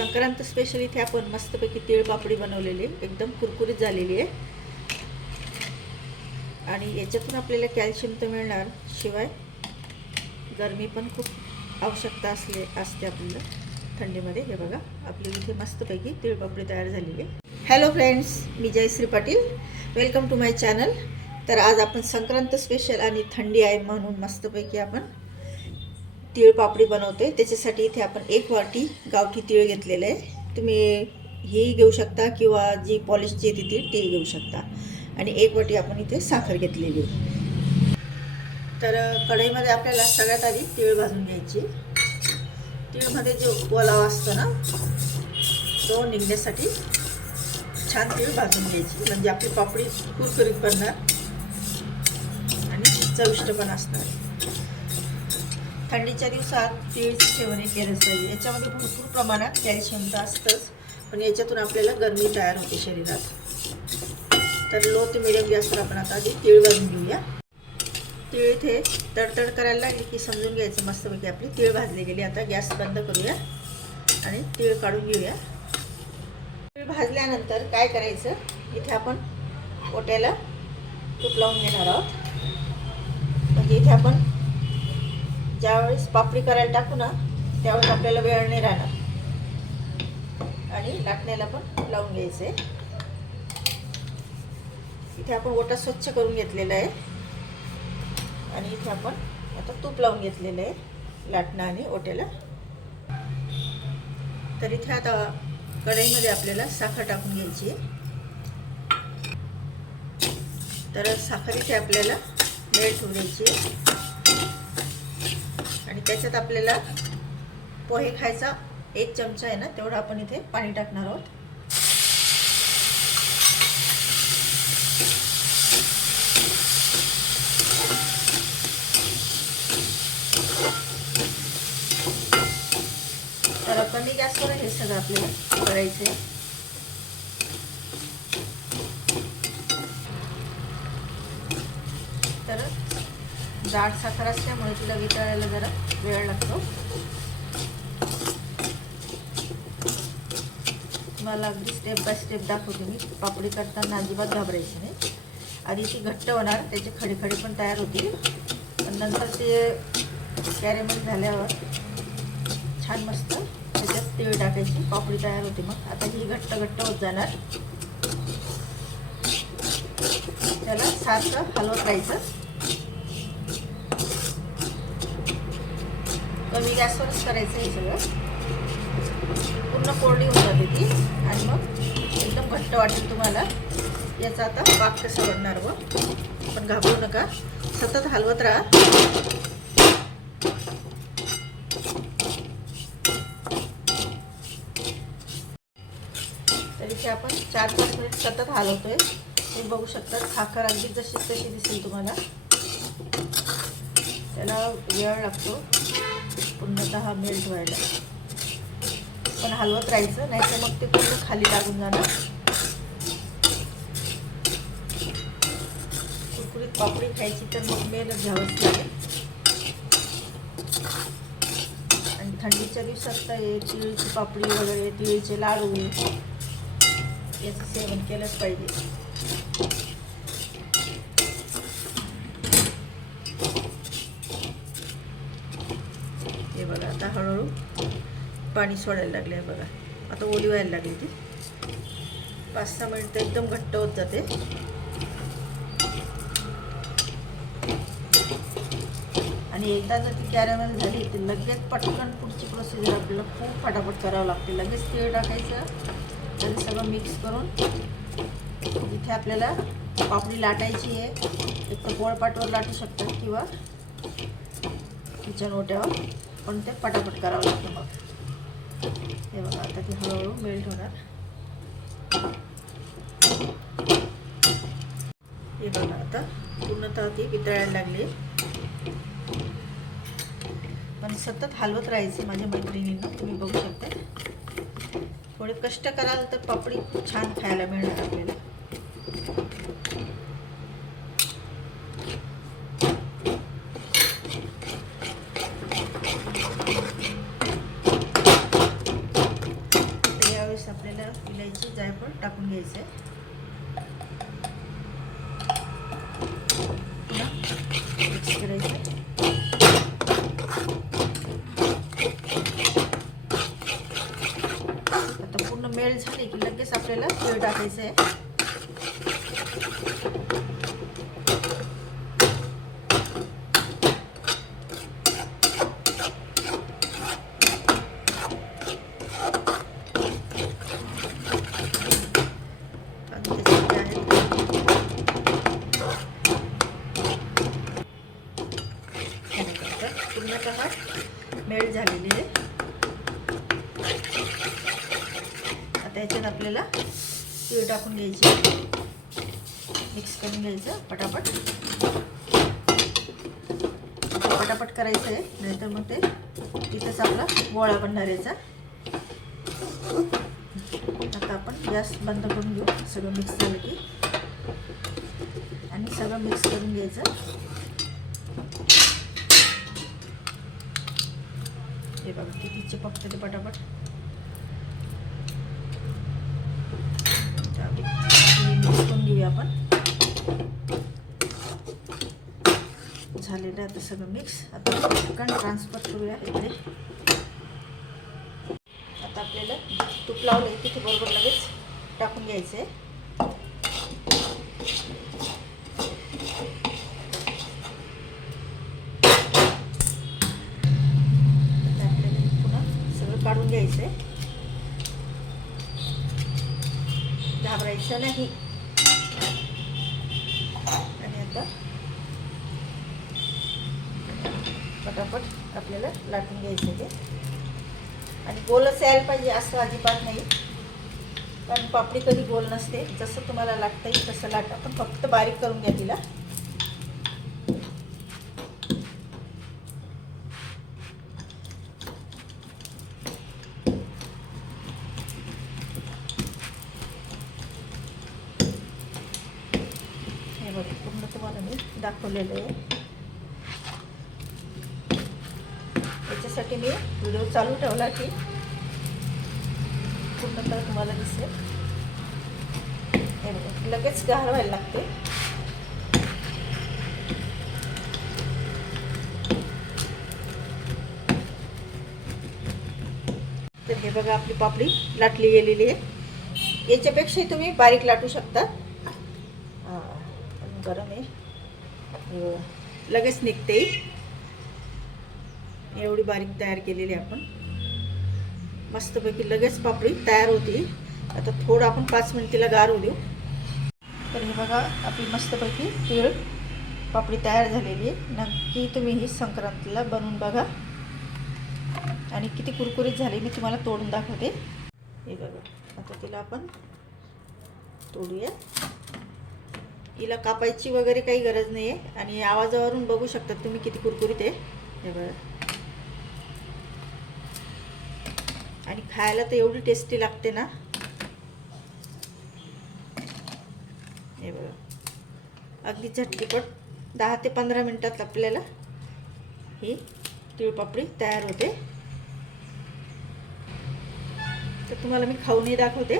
Sankrant special इथे आपण मस्तपैकी तीळ पापडी बनवलेली आहे. एकदम कुरकुरीत झालेली आहे. आणि याच्यातून आपल्याला कॅल्शियम तर मिळणार. शिवाय गरमी पण खूप आवश्यकता असले असते आपल्याला थंडीमध्ये. हे बघा आपली इथे मस्तपैकी तीळ पापडी तयार झालेली आहे. Hello friends me Jayashree Patil. Welcome to my channel तर आज आपण संक्रांत स्पेशल आणि थंडी आहे म्हणून मस्तपैकी आपण तीळ पापडी आहे त्याच्यासाठी इथे आपण एक वाटी गावठी तीळ घेतलेलं आहे. तुम्ही ही घेऊ शकता किंवा जी पॉलिशची येते ती ती घेऊ शकता. आणि एक वाटी आपण इथे साखर घेतलेली तर कढईमध्ये आपल्याला सगळ्यात आधी तीळ भाजून घ्यायची. तीळमध्ये जो ओलावा असतो ना तो निघण्यासाठी छान तीळ भाजून घ्यायची. म्हणजे आपली पापडी कुरकुरीत बनणार आणि चविष्ट पण असणार. थंडीच्या दिवसात तीळचं सेवन हे केलंच पाहिजे याच्यामध्ये भरपूर प्रमाणात कॅल्शियम तर असतंच पण याच्यातून आपल्याला गरमी तयार होते शरीरात. तर लो ते मिडियम गॅसवर आपण आता आधी तीळ भाजून घेऊया. तीळ इथे तडतड करायला लागली की समजून घ्यायचं मस्तपैकी आपली तीळ भाजली गेली. आता गॅस बंद करूया आणि तीळ काढून घेऊया. तीळ भाजल्यानंतर काय करायचं? इथे आपण ओट्याला तूप लावून घेणार आहोत. म्हणजे इथे आपण ज्यावेळेस पापडी करायला टाकू ना त्यावेळेस आपल्याला वेळ नाही राहणार. आणि लाटण्याला पण लावून घ्यायचं. आहे इथे आपण ओटा स्वच्छ करून घेतलेला आहे. आणि इथे आपण आता तूप लावून घेतलेलं आहे लाटणं आणि ओट्याला. तर इथे आता कढईमध्ये आपल्याला साखर टाकून घ्यायची आहे. तर साखर इथे आपल्याला वेळ होऊन आहे. त्याच्यात आपल्याला पोहे खायचा एक चमचा आहे ना तेवढा आपण इथे पाणी टाकणार आहोत. तर कमी गॅसवर हे सगळं आपल्याला करायचं आहे तर जाड साखर असल्यामुळे तिला वितळायला जरा वेळ लागतो. तुम्हाला अगदी स्टेप बाय स्टेप दाखवते मी. पापडी करताना अजिबात घाबरायची नाही. आधी ती घट्ट होणार त्याचे खडे खडे पण तयार होतील. पण नंतर ते कॅरेमल झाल्यावर छान मस्त त्याच्यात तीळ टाकायची पापडी तयार होते मग. आता ही घट्ट घट्ट होत जाणार. त्याला सारखं हलवत राहायचं. कमी गॅसवरच करायचं हे सगळं. पूर्ण कोरडी होऊन जाते ती. आणि मग एकदम घट्ट वाटेल तुम्हाला. याचा आता पाक कसं बनणार व? पण घाबरू नका. सतत हलवत राहा. तर आपण चार पाच मिनिट सतत हलवतोय. हे बघू शकता खाकर अगदी जशी तशी दिसेल तुम्हाला. त्याला वेळ लागतो. पूर्णतः मेल्ट व्हायला. पण हलवत राहायचं नाही तर मग ते पूर्ण खाली लागून जाणार. कुरकुरीत पापडी खायची तर मग मेहनत घ्यावंच लागेल. आणि थंडीच्या दिवसात तर हे तिळीची पापडी वगैरे तिळीचे लाडू याचं सेवन केलंच पाहिजे हे बघा आता हळूहळू पाणी सोडायला लागले आहे बघा. आता ओली व्हायला लागली ती. पाच सहा मिनिटं एकदम घट्ट होत जाते. आणि एकदा जर ती कॅरेमेल झाली तर लगेच पटकन पुढची प्रोसिजर आपल्याला खूप फटाफट करावं लागते. लगेच तीळ टाकायचं आणि सगळं मिक्स करून इथे आपल्याला पापडी लाटायची आहे. एक तर पोळपाटवर लाटू शकतात किंवा किचन ओट्यावर. पण ते पटापट करावं लागतं मग हे बघा आता ती हळूहळू मेल्ट होणार. हे बघा आता पूर्णतः ती वितळायला लागली. पण सतत हलवत राहायचे माझ्या मैत्रिणींना तुम्ही बघू शकता. थोडे कष्ट कराल तर पापडी खूप छान खायला मिळणार आपल्याला. टाकून घ्यायचं आहे मिक्स करायचं आता पूर्ण मेळ झाली की लगेच आपल्याला तीळ टाकायचं आहे आणि त्याच्यामध्ये आहे त्यानंतर पूर्णतः मेळ झालेली आहे. आता याच्यात आपल्याला तीळ टाकून घ्यायची मिक्स करून घ्यायचं पटापट. पटापट करायचं आहे नाहीतर मग ते तिथंच आपला गोळा बनणार याचा. आता आपण गॅस बंद करून घेऊ सगळं मिक्स झालं की. आणि सगळं मिक्स करून घ्यायचं. हे बघा किती चिपकते ते पटापट. मिक्स करून घेऊया आपण. झालेलं आहे आता सगळं मिक्स. आता चिकन ट्रान्सफर करूया इकडे. आता आपल्याला तूप लावलं तिथे बरोबर लगेच टाकून घ्यायचं आहे आता आपल्याला हे पुन्हा सगळं काढून घ्यायचं आहे घाबरायचं नाही. आणि आता पटापट आपल्याला लाटून घ्यायचं ते आणि गोलच यायला पाहिजे असं अजिबात नाही. कारण पापडी कधी गोल नसते. जसं तुम्हाला लागतं तसं लाटा. पण फक्त बारीक करून घ्या तिला हे बघा पूर्ण तुम्हाला मी दाखवलेलं आहे. याच्यासाठी मी व्हिडिओ चालू ठेवला की पूर्णतः तुम्हाला दिसेल. हे बघा लगेच गार व्हायला लागते. तर हे बघा आपली पापडी लाटली गेलेली आहे. याच्यापेक्षाही तुम्ही बारीक लाटू शकता. गरम आहे. हो. लगेच निघते. एवढी बारीक तयार केलेली आहे आपण. मस्तपैकी लगेच पापडी तयार होती. आता थोडं आपण पाच मिनिट तिला गारू देऊ. तर हे बघा आपली मस्तपैकी तीळ पापडी तयार झालेली आहे. नक्की तुम्ही ही संक्रांतीला बनवून बघा. आणि किती कुरकुरीत झाली मी तुम्हाला तोडून दाखवते. हे बघा आता तिला आपण तोडूया. हिला कापायची वगैरे काही गरज नाही आहे आणि आवाजावरून बघू शकतात तुम्ही किती कुरकुरीत आहे. हे बघा. आणि खायला तर एवढी टेस्टी लागते ना. हे बघा. अगदी झटकीपट दहा ते पंधरा मिनटात आपल्याला ही तिळपापडी तयार होते. तर तुम्हाला मी खाऊनही दाखवते.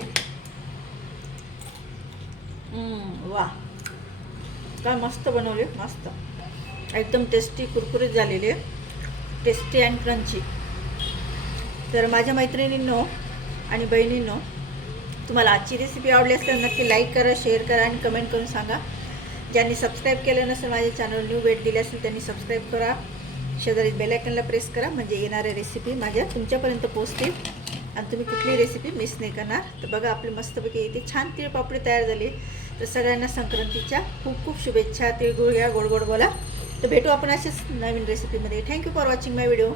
वा. काय मस्त बनवले मस्त. एकदम टेस्टी कुरकुरीत झालेले. टेस्टी अँड क्रंची तर माझ्या मैत्रिणींनो आणि बहिणींनो तुम्हाला आजची रेसिपी आवडली असेल नक्की लाईक करा शेअर करा आणि कमेंट करून सांगा. ज्यांनी सबस्क्राईब केलं नसेल माझ्या चॅनल न्यू भेट दिली असेल त्यांनी सबस्क्राईब करा. शेजारी बेलायकनला प्रेस करा म्हणजे येणाऱ्या रेसिपी माझ्या तुमच्यापर्यंत पोचतील आणि तुम्ही कुठली रेसिपी मिस नाही करणार. तर बघा आपली मस्तपैकी इथे छान तीळ पापडी तयार झाली. तर सगळ्यांना संक्रांतीच्या खूप खूप शुभेच्छा तिळगुळ घ्या गोड गोड बोला. तर भेटू आपण अशाच नवीन रेसिपीमध्ये thank you for watching my video